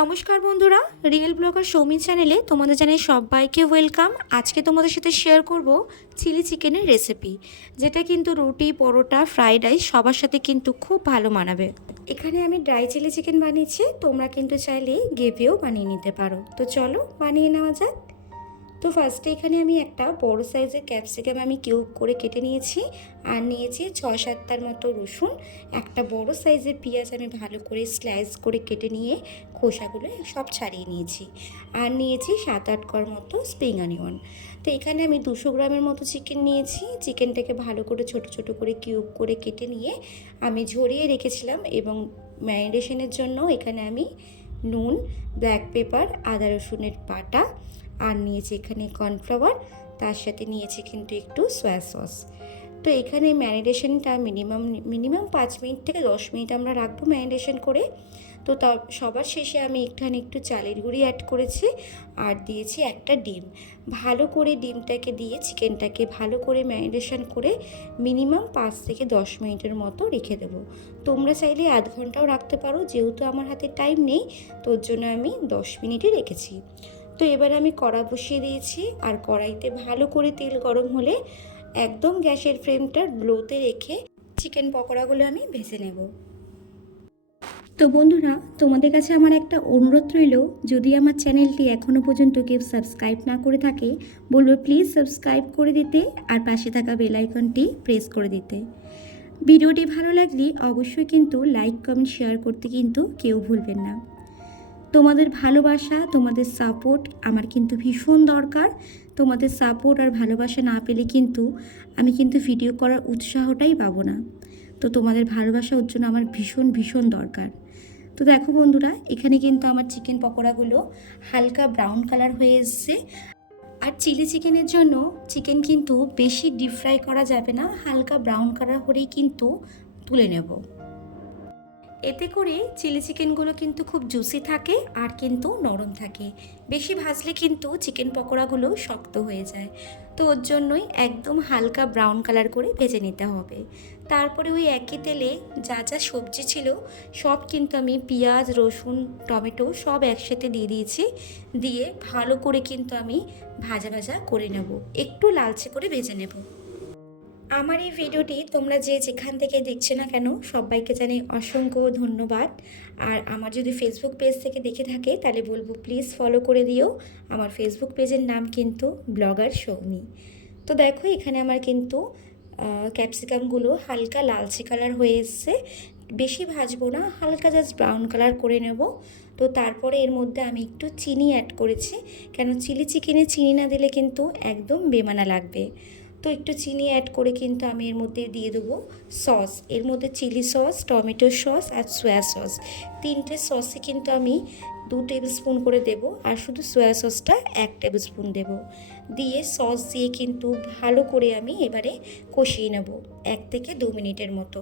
নমস্কার বন্ধুরা, real blogger Soumi চ্যানেলে তোমাদের জানাই সবাইকে ওয়েলকাম। আজকে তোমাদের সাথে শেয়ার করব চিলি চিকেনের রেসিপি, যেটা কিন্তু রুটি, পরোটা, ফ্রাইড রাইস সবার সাথে কিন্তু খুব ভালো মানাবে। এখানে আমি ড্রাই চিলি চিকেন বানিয়েছি, তোমরা কিন্তু চাইলে গ্রেভিও বানিয়ে নিতে পারো। তো চলো বানিয়ে নেওয়া যাক। তো ফার্স্টে এখানে আমি একটা বড় সাইজের ক্যাপসিকাম আমি কিউব করে কেটে নিয়েছি, আর নিয়েছি 6-7টার মতো রসুন। একটা বড় সাইজের পেঁয়াজ আমি ভালো করে স্লাইস করে কেটে নিয়ে খোসাগুলো সব ছাড়িয়ে নিয়েছি, আর নিয়েছি 7-8 কোয়ার মতো স্প্রিং অনিয়ন। তো এখানে আমি 200 গ্রামের মতো চিকেন নিয়েছি। চিকেনটাকে ভালো করে ছোট ছোট করে কিউব করে কেটে নিয়ে আমি ঝরিয়ে রেখেছিলাম, এবং ম্যারিনেশনের জন্য এখানে আমি নুন, ব্ল্যাক পেপার, আদা রসুনের বাটা, আর নিয়েছি এখানে কর্নফ্লাওয়ার, তার সাথে নিয়েছি কিন্তু একটু সয়া সস। তো এখানে ম্যারিনেশনটা মিনিমাম 5 মিনিট থেকে 10 মিনিট আমরা রাখবো ম্যারিনেশন করে। তো তার সবার শেষে আমি এখানে একটু চালের গুঁড়ি অ্যাড করেছি, আর দিয়েছি একটা ডিম। ভালো করে ডিমটাকে দিয়ে চিকেনটাকে ভালো করে ম্যারিনেশন করে মিনিমাম 5 থেকে 10 মিনিটের মতো রেখে দেবো। তোমরা চাইলে আধ ঘন্টাও রাখতে পারো, যেহেতু আমার হাতে টাইম নেই তোর জন্য আমি 10 মিনিটই রেখেছি। তো এবার আমি কড়া বসিয়ে দিয়েছি, আর কড়াইতে ভালো করে তেল গরম হলে একদম গ্যাসের ফ্লেমটা লোতে রেখে চিকেন পকোড়াগুলো আমি ভেজে নেব। তো বন্ধুরা, তোমাদের কাছে আমার একটা অনুরোধ রইল, যদি আমার চ্যানেলটি এখনও পর্যন্ত কেউ সাবস্ক্রাইব না করে থাকে বলবো প্লিজ সাবস্ক্রাইব করে দিতে, আর পাশে থাকা বেল আইকনটি প্রেস করে দিতে। ভিডিওটি ভালো লাগলে অবশ্যই কিন্তু লাইক, কমেন্ট, শেয়ার করতে কিন্তু কেউ ভুলবেন না। তোমাদের ভালোবাসা, তোমাদের সাপোর্ট আমার কিন্তু ভীষণ দরকার। তোমাদের সাপোর্ট আর ভালোবাসা না পেলে কিন্তু আমি কিন্তু ভিডিও করার উৎসাহটাই পাবো না। তো তোমাদের ভালোবাসা ওর জন্য আমার ভীষণ ভীষণ দরকার। তো দেখো বন্ধুরা, এখানে কিন্তু আমার চিকেন পকোড়াগুলো হালকা ব্রাউন কালার হয়ে এসছে। আর চিলি চিকেনের জন্য চিকেন কিন্তু বেশি ডিপ ফ্রাই করা যাবে না, হালকা ব্রাউন কালার হলেই কিন্তু তুলে নেব। এতে করে চিলি চিকেনগুলো কিন্তু খুব জুসি থাকে আর কিন্তু নরম থাকে। বেশি ভাজলে কিন্তু চিকেন পকোড়াগুলো শক্ত হয়ে যায়। তো ওর জন্যই একদম হালকা ব্রাউন কালার করে ভেজে নিতে হবে। তারপরে ওই একই তেলে যা যা সবজি ছিল সব কিন্তু আমি পেঁয়াজ, রসুন, টমেটো সব একসাথে দিয়ে দিয়েছি। দিয়ে ভালো করে কিন্তু আমি ভাজা ভাজা করে নেব, একটু লালচে করে ভেজে নেব। আমার এই ভিডিওটি তোমরা যে যেখান থেকে দেখছো না কেন সবাইকে জানাই অসংখ্য ধন্যবাদ। আর আমার যদি ফেসবুক পেজ থেকে দেখে থাকে তাহলে বলবো প্লিজ ফলো করে দিও। আমার ফেসবুক পেজের নাম কিন্তু ব্লগার সৌমি। তো দেখো এখানে আমার কিন্তু ক্যাপসিকামগুলো হালকা লালচে কালার হয়ে এসছে। বেশি ভাজবো না, হালকা জাস্ট ব্রাউন কালার করে নেব। তো তারপরে এর মধ্যে আমি একটু চিনি অ্যাড করেছি, কেন চিলি চিকেনে চিনি না দিলে কিন্তু একদম বেমানা লাগবে। তো একটু চিনি অ্যাড করে কিন্তু আমি এর মধ্যে দিয়ে দেবো সস। এর মধ্যে চিলি সস, টমেটো সস আর সয়া সস, 3টে সসই কিন্তু আমি 2 টেবিল স্পুন করে দেব, আর শুধু সয়া সসটা 1 টেবিল স্পুন দেব। দিয়ে সস দিয়ে কিন্তু ভালো করে আমি এবারে কষিয়ে নেব 1 থেকে 2 মিনিটের মতো।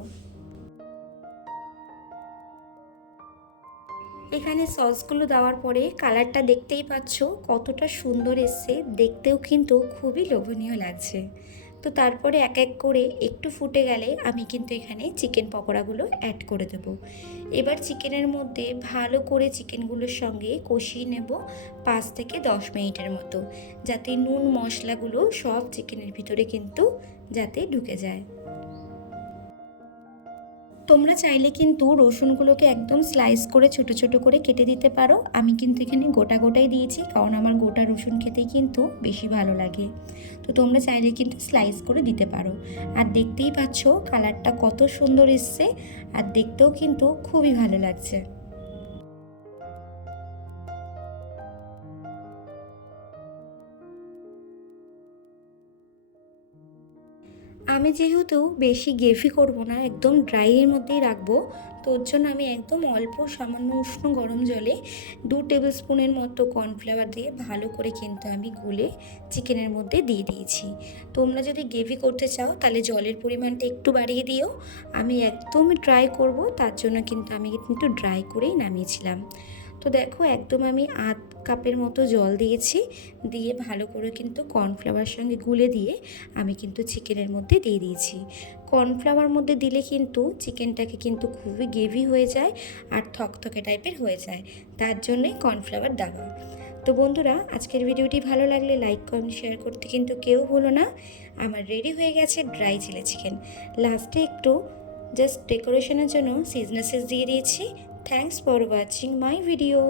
এখানে সসগুলো দেওয়ার পরে কালারটা দেখতেই পাচ্ছ কতটা সুন্দর এসছে, দেখতেও কিন্তু খুবই লোভনীয় লাগছে। তো তারপরে এক এক করে একটু ফুটে গেলে আমি কিন্তু এখানে চিকেন পকোড়াগুলো অ্যাড করে দেবো। এবার চিকেনের মধ্যে ভালো করে চিকেনগুলোর সঙ্গে কষিয়ে নেব 5 থেকে 10 মিনিটের মতো, যাতে নুন মশলাগুলো সব চিকেনের ভিতরে কিন্তু যাতে ঢুকে যায়। তোমরা চাইলে কিন্তু রসুনগুলোকে একদম স্লাইস করে ছোট ছোট করে কেটে দিতে পারো। আমি কিন্তু এখানে গোটা গোটাই দিয়েছি, কারণ আমার গোটা রসুন খেতেই কিন্তু বেশি ভালো লাগে। তো তোমরা চাইলে কিন্তু স্লাইস করে দিতে পারো। আর দেখতেই পাচ্ছ কালারটা কত সুন্দর এসছে, আর দেখতেও কিন্তু খুবই ভালো লাগছে। আমি যেহেতু বেশি গ্রেভি করব না, একদম ড্রাইয়ের মধ্যেই রাখবো, তো ওর জন্য আমি একদম অল্প সামান্য উষ্ণ গরম জলে 2 টেবিল স্পুনের মতো কর্নফ্লাওয়ার দিয়ে ভালো করে কিন্তু আমি গুলে চিকেনের মধ্যে দিয়ে দিয়েছি। তোমরা যদি গ্রেভি করতে চাও তাহলে জলের পরিমাণটা একটু বাড়িয়ে দিও। আমি একদম ড্রাই করব, তার জন্য কিন্তু আমি কিন্তু ড্রাই করেই নামিয়েছিলাম। তো দেখো একদম আমি আধ কাপের মতো জল দিয়েছি, দিয়ে ভালো করে কিন্তু কর্নফ্লাওয়ার সঙ্গে গুলে দিয়ে আমি কিন্তু চিকেনের মধ্যে দিয়ে দিয়েছি। কর্নফ্লাওয়ার মধ্যে দিলে কিন্তু চিকেনটাকে কিন্তু খুবই গ্রেভি হয়ে যায় আর থকথকে টাইপের হয়ে যায়, তার জন্যই কর্নফ্লাওয়ার দেওয়া। তো বন্ধুরা, আজকের ভিডিওটি ভালো লাগলে লাইক কমেন্ট শেয়ার করতে কিন্তু কেউ ভুলো না। আমার রেডি হয়ে গেছে ড্রাই চিলি চিকেন। লাস্টে একটু জাস্ট ডেকোরেশনের জন্য সিজনাসেস দিয়ে দিয়েছি। Thanks for watching my video.